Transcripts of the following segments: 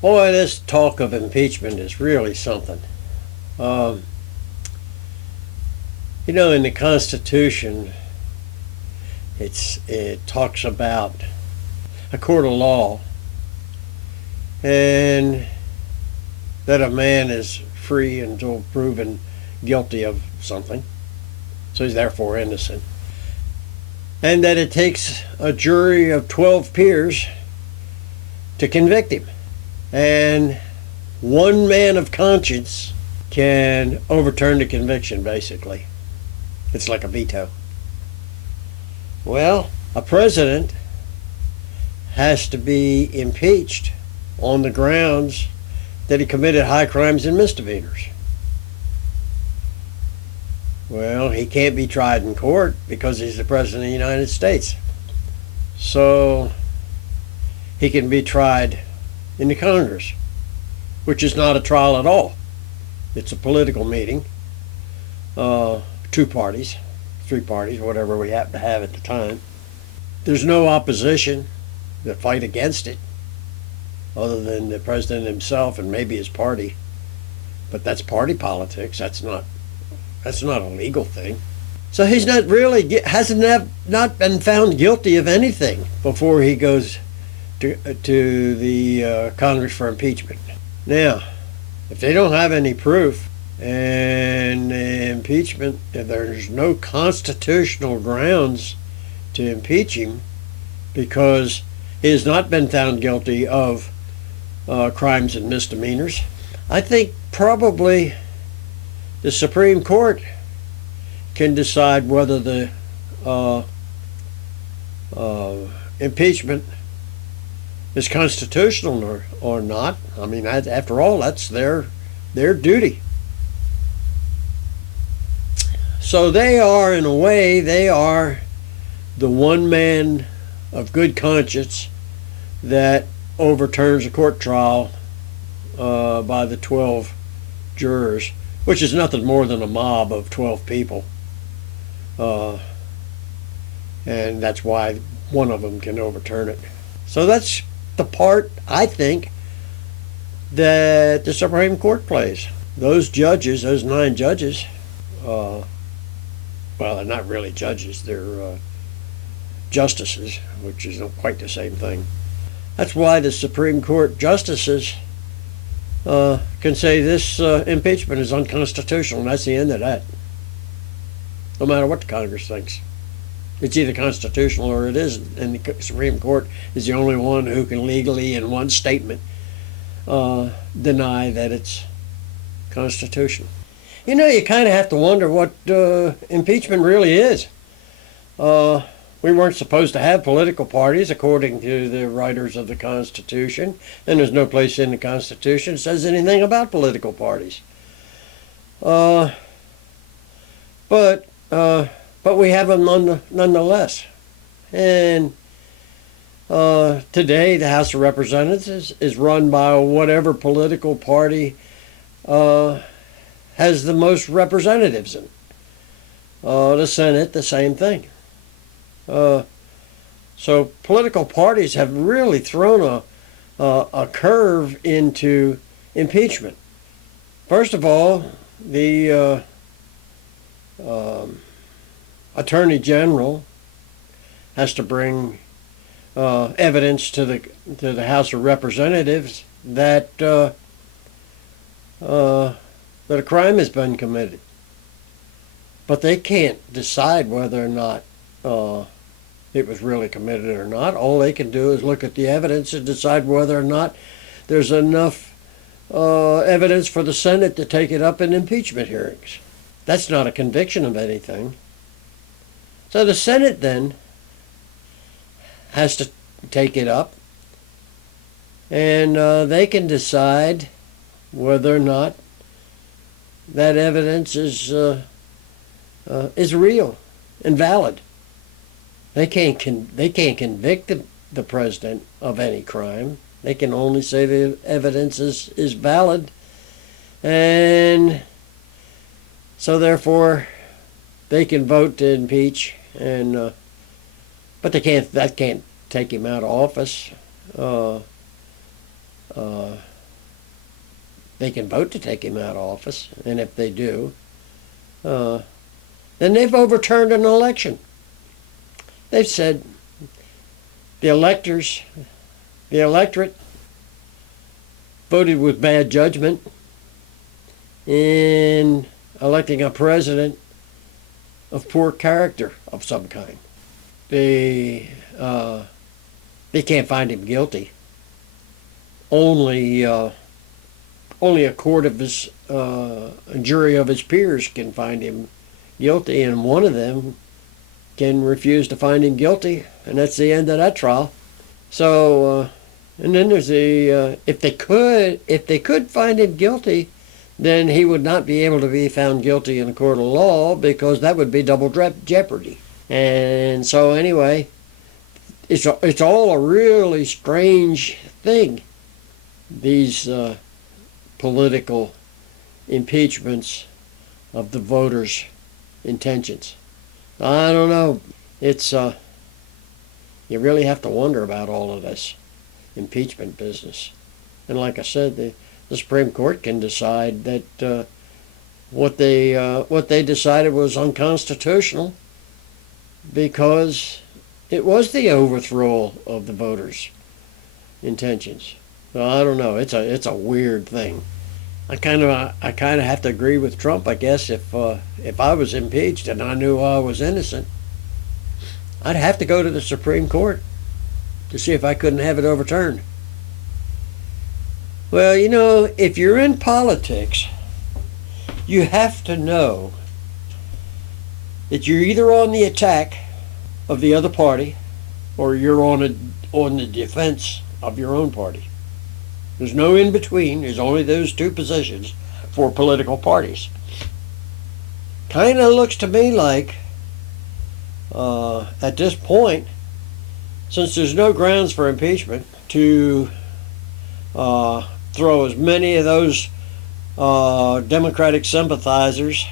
Boy, this talk of impeachment is really something. Um, in the Constitution, it talks about a court of law and that a man is free until proven guilty of something, so he's therefore innocent, and that it takes a jury of 12 peers to convict him. And one man of conscience can overturn the conviction, basically. It's like a veto. Well, a president has to be impeached on the grounds that he committed high crimes and misdemeanors. Well, he can't be tried in court because he's the president of the United States. So he can be tried in the Congress, which is not a trial at all. It's a political meeting. Two parties, three parties, whatever we happen to have at the time. There's no opposition that fight against it other than the president himself and maybe his party. But that's party politics. That's not a legal thing. So he's not really not been found guilty of anything before he goes to the Congress for impeachment. Now, if they don't have any proof and impeachment, if there's no constitutional grounds to impeach him because he has not been found guilty of crimes and misdemeanors, I think probably the Supreme Court can decide whether the impeachment is constitutional or not. I mean, after all, that's their duty. So in a way, they are the one man of good conscience that overturns a court trial by the 12 jurors, which is nothing more than a mob of 12 people. And that's why one of them can overturn it. So that's the part, I think, that the Supreme Court plays. Those judges, those 9 judges, well, they're not really judges, they're justices, which is not quite the same thing. That's why the Supreme Court justices can say this impeachment is unconstitutional, and that's the end of that. No matter what the Congress thinks. It's either constitutional or it isn't, and the Supreme Court is the only one who can legally, in one statement, deny that it's constitutional. You kind of have to wonder what impeachment really is. We weren't supposed to have political parties according to the writers of the Constitution, and there's no place in the Constitution that says anything about political parties. But we have them nonetheless. And today the House of Representatives is run by whatever political party has the most representatives in. The Senate, the same thing. So political parties have really thrown a curve into impeachment. First of all, the Attorney General has to bring evidence to the House of Representatives that a crime has been committed, but they can't decide whether or not it was really committed or not. All they can do is look at the evidence and decide whether or not there's enough evidence for the Senate to take it up in impeachment hearings. That's not a conviction of anything. So the Senate then has to take it up, and they can decide whether or not that evidence is real and valid. They can't convict the president of any crime. They can only say the evidence is valid, and so therefore they can vote to impeach, and but that can't take him out of office. they can vote to take him out of office, and if they do, then they've overturned an election. They've said the electorate voted with bad judgment in electing a president of poor character of some kind. They can't find him guilty. Only a court of his, a jury of his peers can find him guilty, and one of them can refuse to find him guilty, and that's the end of that trial. So, and then there's the if they could find him guilty, then he would not be able to be found guilty in a court of law, because that would be double jeopardy. And so anyway, it's all a really strange thing, these political impeachments of the voters' intentions. I don't know. It's you really have to wonder about all of this impeachment business. And like I said, the Supreme Court can decide that what they decided was unconstitutional, because it was the overthrow of the voters' intentions. So I don't know. It's a weird thing. I kind of have to agree with Trump, I guess. If I was impeached and I knew I was innocent, I'd have to go to the Supreme Court to see if I couldn't have it overturned. Well, you know, if you're in politics, you have to know that you're either on the attack of the other party, or you're on the defense of your own party. There's no in between. There's only those two positions for political parties. Kind of looks to me like, at this point, since there's no grounds for impeachment, to throw as many of those Democratic sympathizers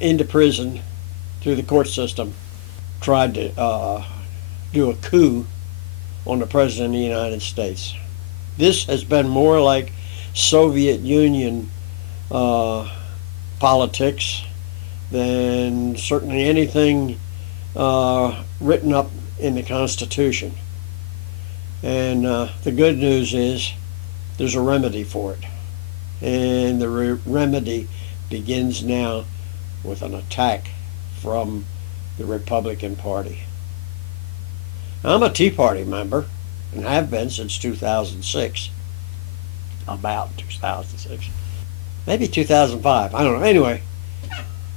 into prison through the court system, tried to do a coup on the President of the United States. This has been more like Soviet Union politics than certainly anything written up in the Constitution. And the good news is there's a remedy for it. And the remedy begins now with an attack from the Republican Party. I'm a Tea Party member, and have been since 2006. About 2006. Maybe 2005. I don't know. Anyway,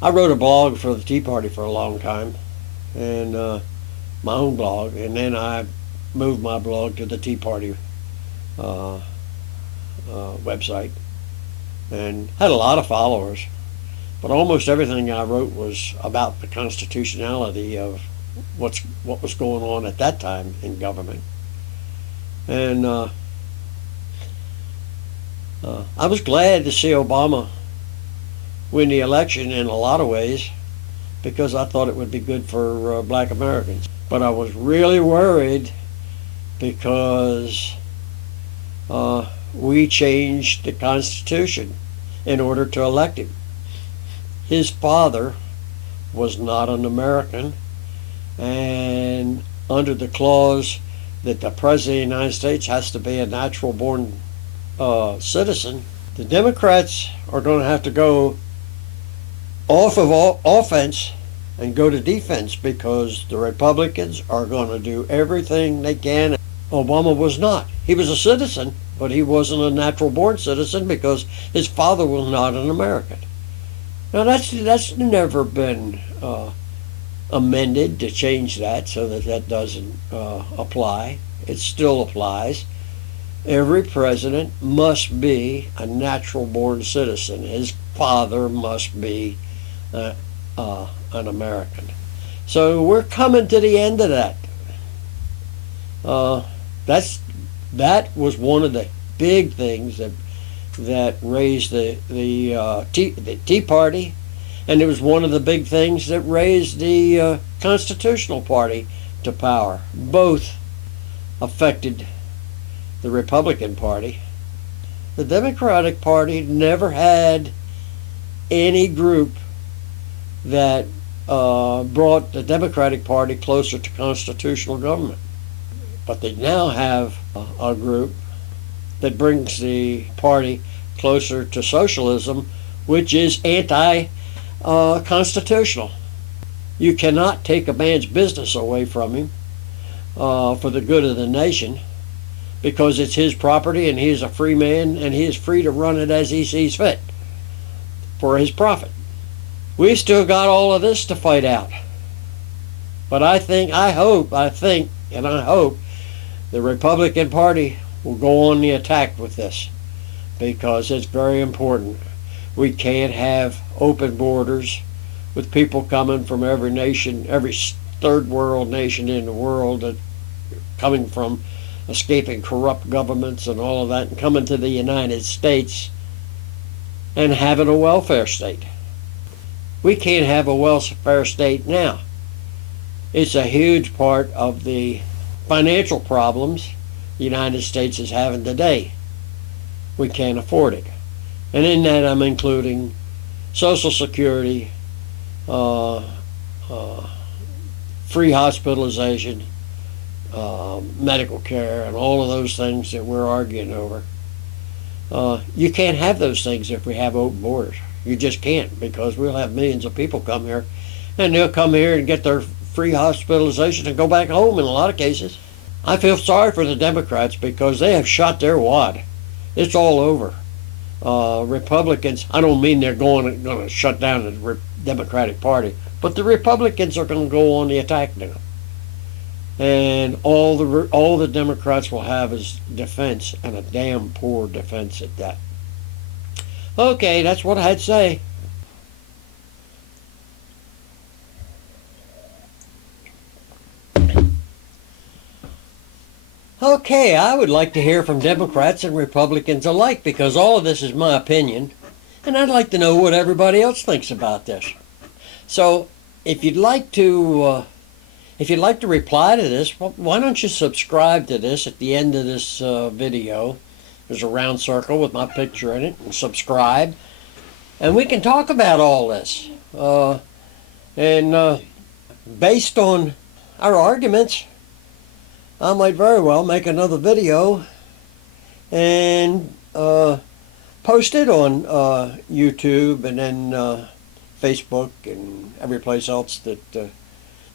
I wrote a blog for the Tea Party for a long time, and my own blog, and then I moved my blog to the Tea Party website, and had a lot of followers. But almost everything I wrote was about the constitutionality of what was going on at that time in government. And I was glad to see Obama win the election in a lot of ways, because I thought it would be good for black Americans. But I was really worried because we changed the Constitution in order to elect him. His father was not an American, and under the clause that the President of the United States has to be a natural-born citizen, the Democrats are going to have to go off of offense and go to defense, because the Republicans are going to do everything they can. Obama was not. He was a citizen, but he wasn't a natural-born citizen because his father was not an American. Now that's never been amended to change that so that doesn't apply. It still applies. Every president must be a natural-born citizen. His father must be an American. So we're coming to the end of that. That was one of the big things that raised the Tea Party, and it was one of the big things that raised the Constitutional Party to power. Both affected the Republican Party, The Democratic Party never had any group that brought the Democratic Party closer to constitutional government. But they now have a group that brings the party closer to socialism, which is anti-constitutional. You cannot take a man's business away from him for the good of the nation, because it's his property and he is a free man and he is free to run it as he sees fit for his profit. We've still got all of this to fight out. But I hope the Republican Party will go on the attack with this, because it's very important. We can't have open borders with people coming from every nation, every third world nation in the world, that coming from escaping corrupt governments and all of that, and coming to the United States and having a welfare state. We can't have a welfare state now. It's a huge part of the financial problems the United States is having today. We can't afford it. And in that I'm including Social Security, free hospitalization, medical care, and all of those things that we're arguing over. You can't have those things if we have open borders. You just can't, because we'll have millions of people come here, and they'll come here and get their free hospitalization and go back home in a lot of cases. I feel sorry for the Democrats, because they have shot their wad. It's all over. Republicans, I don't mean they're going to shut down the Democratic Party, but the Republicans are going to go on the attack now. And all the Democrats will have is defense, and a damn poor defense at that. Okay, that's what I had to say. Okay, I would like to hear from Democrats and Republicans alike, because all of this is my opinion, and I'd like to know what everybody else thinks about this. So, if you'd like to reply to this, why don't you subscribe to this at the end of this video? There's a round circle with my picture in it, and subscribe, and we can talk about all this. Based on our arguments, I might very well make another video and post it on YouTube, and then Facebook, and every place else that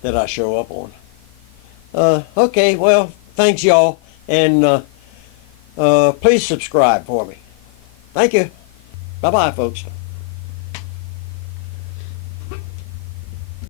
I show up on. Okay, well, thanks y'all, and please subscribe for me. Thank you. Bye-bye, folks.